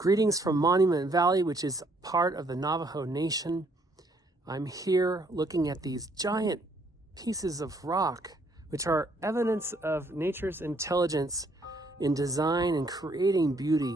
Greetings from Monument Valley, which is part of the Navajo Nation. I'm here looking at these giant pieces of rock, which are evidence of nature's intelligence in design and creating beauty.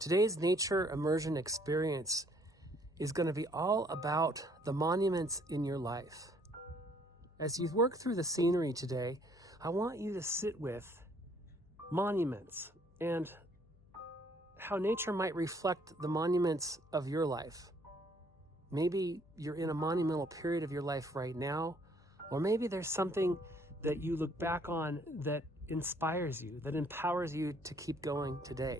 Today's nature immersion experience is going to be all about the monuments in your life. As you work through the scenery today, I want you to sit with monuments and how nature might reflect the monuments of your life. Maybe you're in a monumental period of your life right now, or maybe there's something that you look back on that inspires you, that empowers you to keep going today.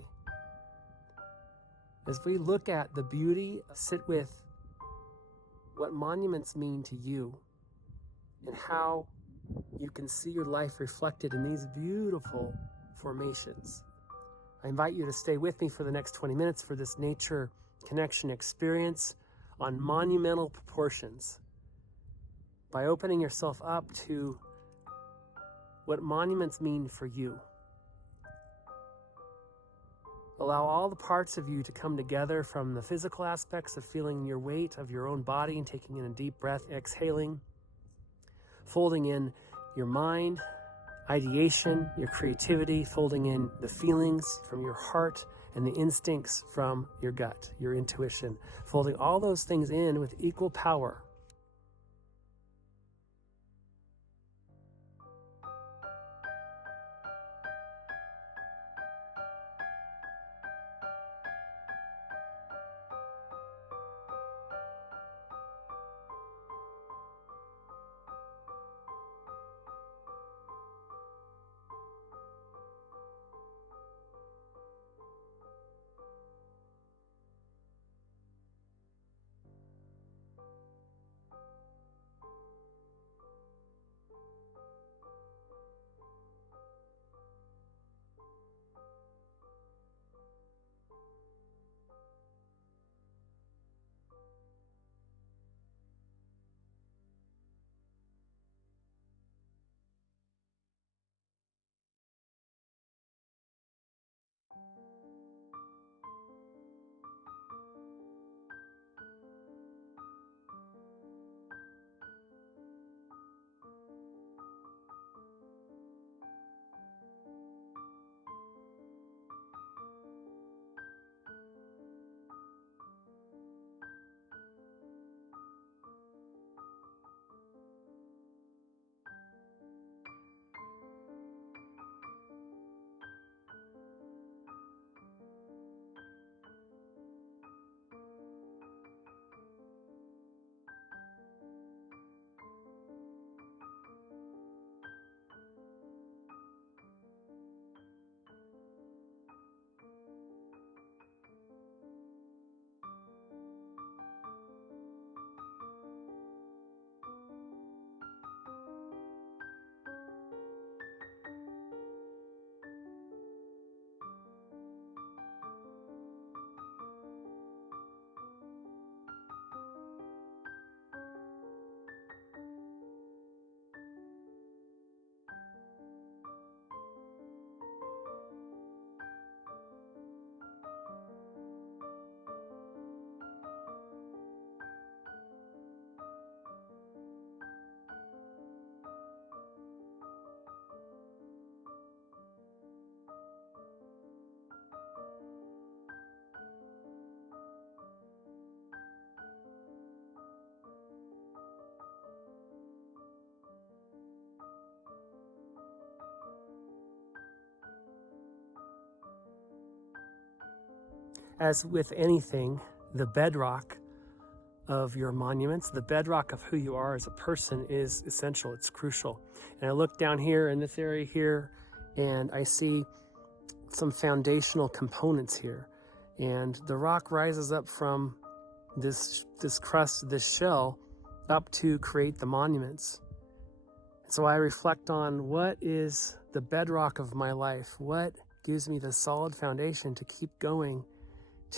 As we look at the beauty, sit with what monuments mean to you and how you can see your life reflected in these beautiful formations. I invite you to stay with me for the next 20 minutes for this nature connection experience on monumental proportions by opening yourself up to what monuments mean for you. Allow all the parts of you to come together, from the physical aspects of feeling your weight of your own body and taking in a deep breath, exhaling, folding in your mind, ideation, your creativity, folding in the feelings from your heart and the instincts from your gut, your intuition, folding all those things in with equal power. As with anything, the bedrock of your monuments, the bedrock of who you are as a person, is essential. It's crucial. And I look down here in this area here, and I see some foundational components here. And the rock rises up from this crust, this shell, up to create the monuments. So I reflect on what is the bedrock of my life, what gives me the solid foundation to keep going,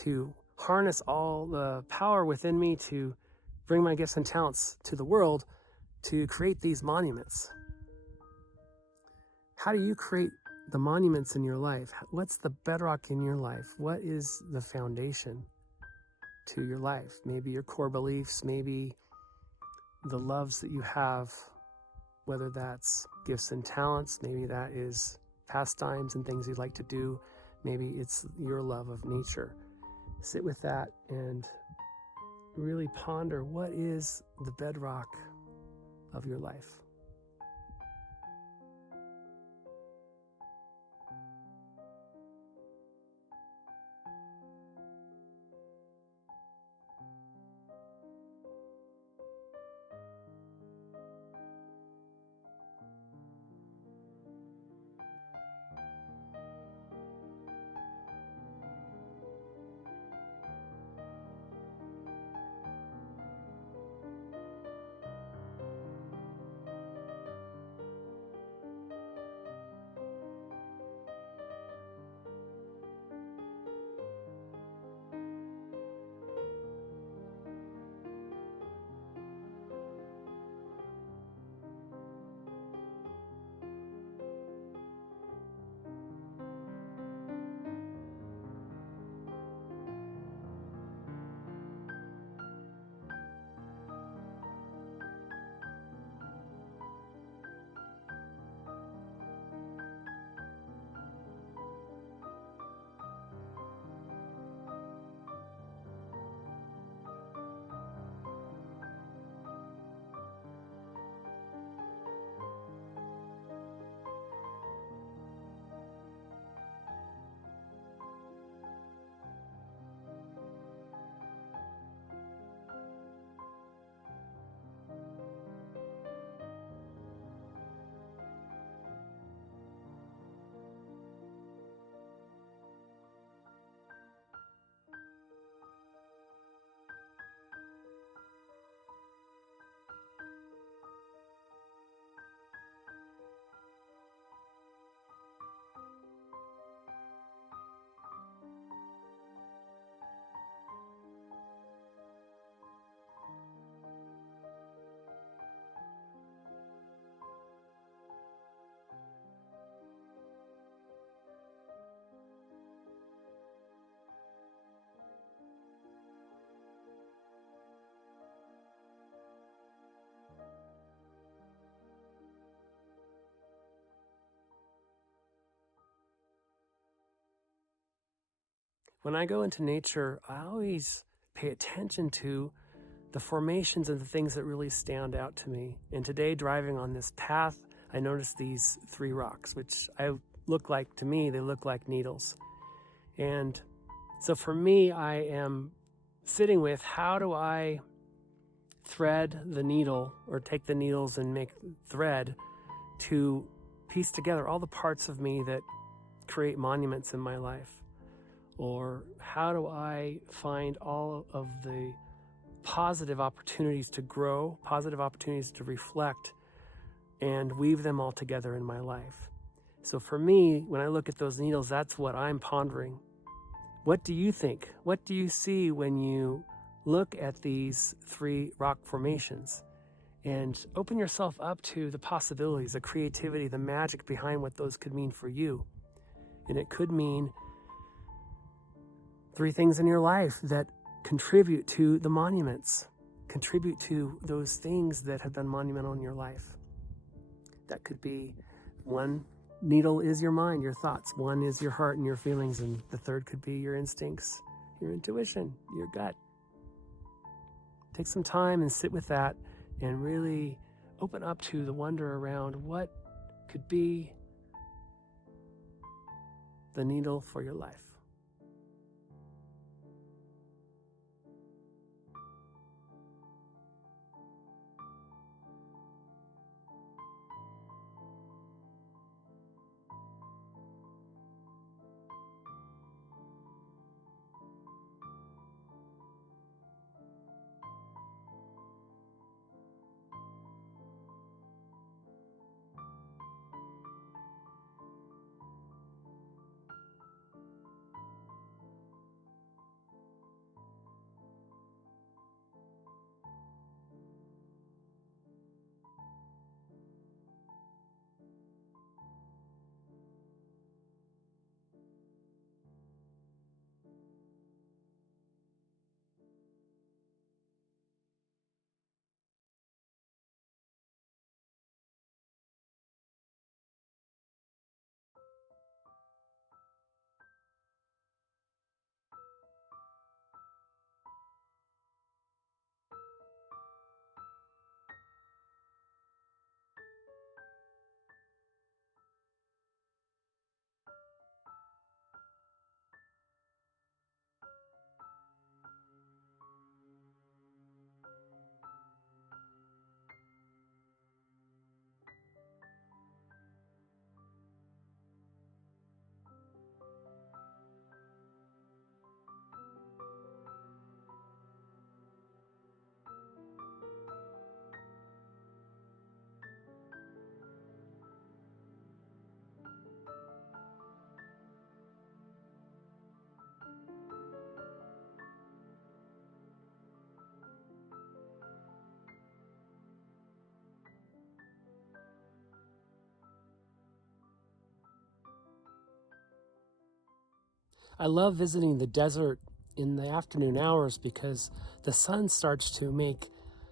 to harness all the power within me to bring my gifts and talents to the world to create these monuments. How do you create the monuments in your life? What's the bedrock in your life? What is the foundation to your life? Maybe your core beliefs, maybe the loves that you have, whether that's gifts and talents, maybe that is pastimes and things you'd like to do, maybe it's your love of nature. Sit with that and really ponder, what is the bedrock of your life? When I go into nature, I always pay attention to the formations and the things that really stand out to me. And today, driving on this path, I noticed these 3 rocks, which to me, they look like needles. And so for me, I am sitting with, how do I thread the needle, or take the needles and make thread to piece together all the parts of me that create monuments in my life? Or how do I find all of the positive opportunities to grow, positive opportunities to reflect, and weave them all together in my life? So for me, when I look at those needles, that's what I'm pondering. What do you think? What do you see when you look at these 3 rock formations? And open yourself up to the possibilities, the creativity, the magic behind what those could mean for you. And it could mean 3 things in your life that contribute to the monuments, contribute to those things that have been monumental in your life. That could be, 1 needle is your mind, your thoughts. 1 is your heart and your feelings. And the 3rd could be your instincts, your intuition, your gut. Take some time and sit with that and really open up to the wonder around what could be the needle for your life. I love visiting the desert in the afternoon hours because the sun starts to make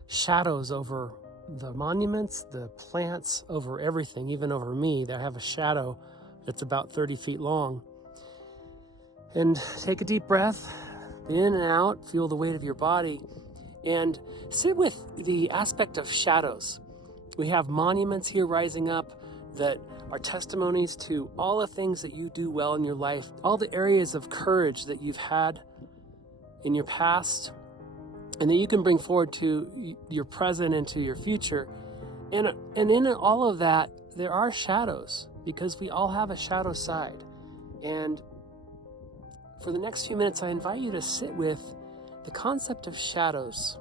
shadows over the monuments, the plants, over everything, even over me. There I have a shadow that's about 30 feet long. And take a deep breath, in and out, feel the weight of your body, and sit with the aspect of shadows. We have monuments here rising up that are testimonies to all the things that you do well in your life, all the areas of courage that you've had in your past, and that you can bring forward to your present and to your future. And in all of that, there are shadows, because we all have a shadow side. And for the next few minutes, I invite you to sit with the concept of shadows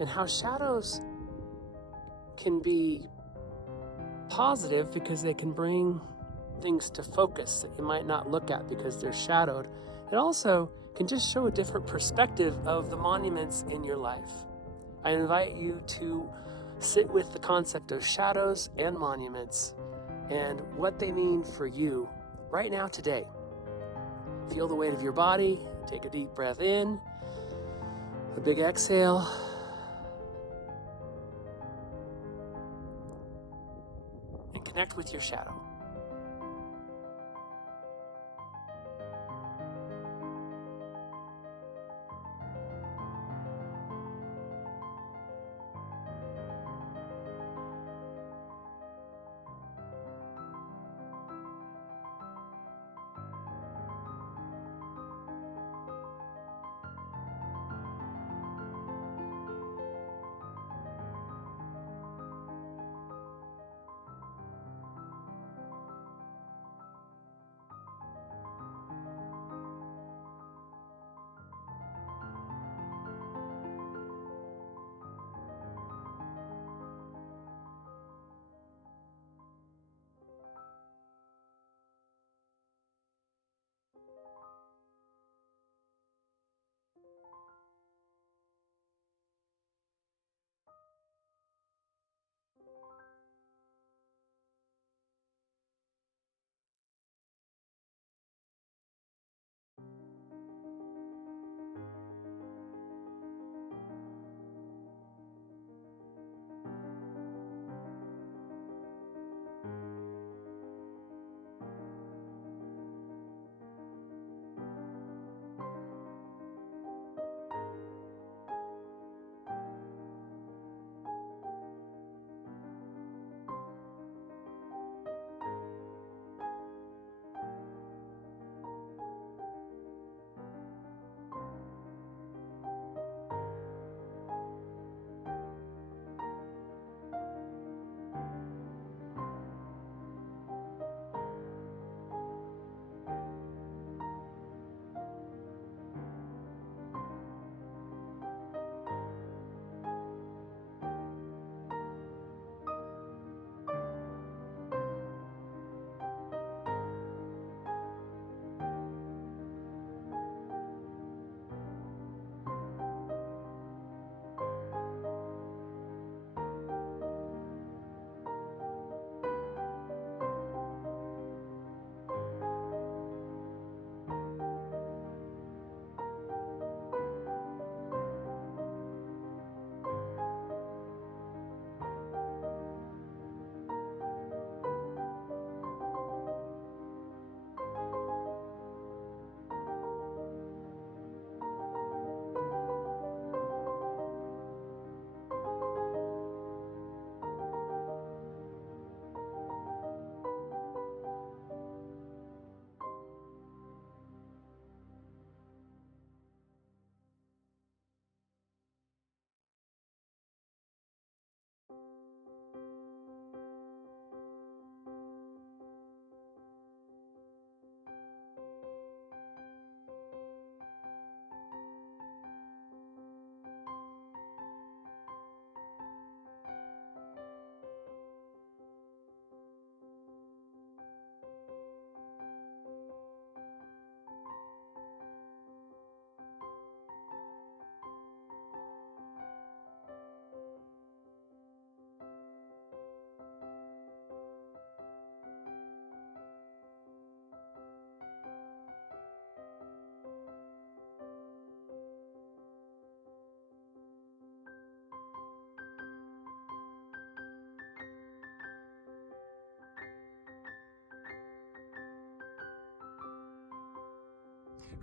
and how shadows can be positive because they can bring things to focus that you might not look at because they're shadowed. It also can just show a different perspective of the monuments in your life. I invite you to sit with the concept of shadows and monuments and what they mean for you right now, today. Feel the weight of your body. Take a deep breath in, a big exhale. And connect with your shadow.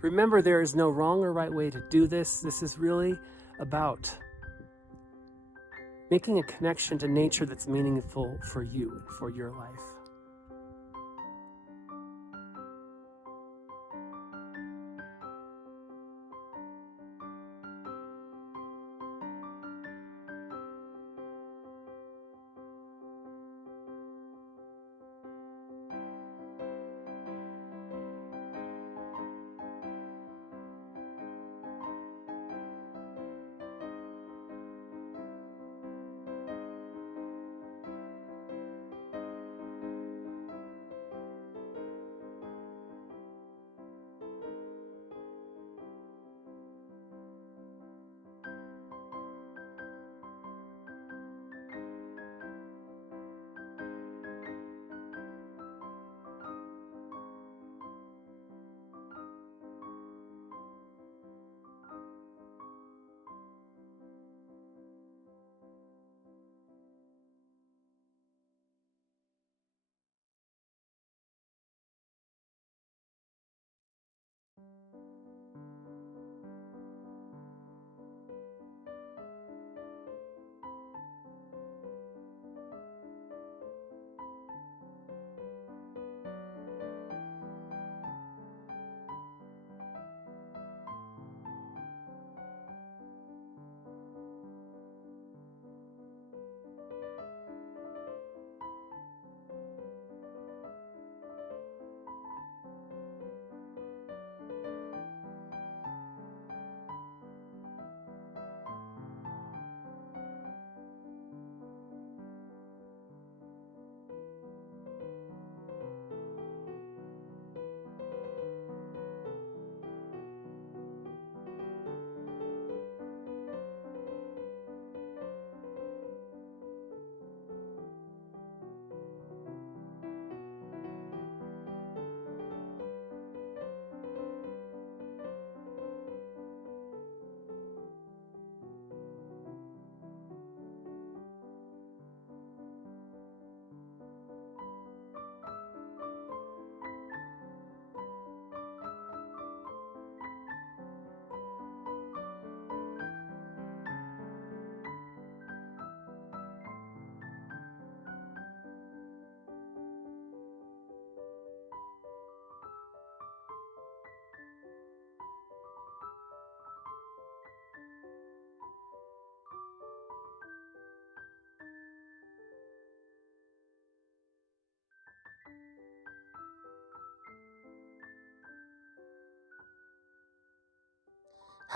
Remember, there is no wrong or right way to do this. This is really about making a connection to nature that's meaningful for you and for your life.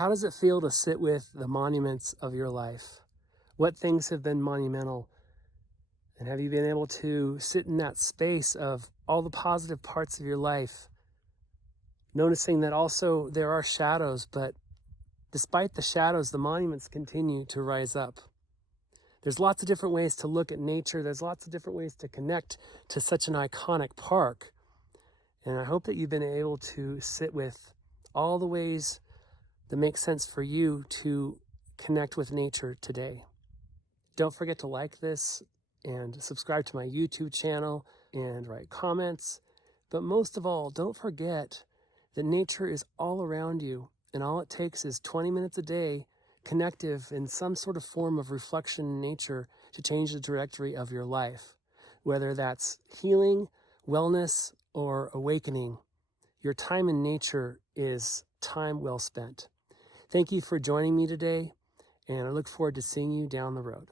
How does it feel to sit with the monuments of your life? What things have been monumental? And have you been able to sit in that space of all the positive parts of your life, noticing that also there are shadows, but despite the shadows, the monuments continue to rise up. There's lots of different ways to look at nature. There's lots of different ways to connect to such an iconic park. And I hope that you've been able to sit with all the ways that make sense for you to connect with nature today. Don't forget to like this and subscribe to my YouTube channel and write comments. But most of all, don't forget that nature is all around you, and all it takes is 20 minutes a day, connective in some sort of form of reflection in nature to change the trajectory of your life. Whether that's healing, wellness, or awakening, your time in nature is time well spent. Thank you for joining me today, and I look forward to seeing you down the road.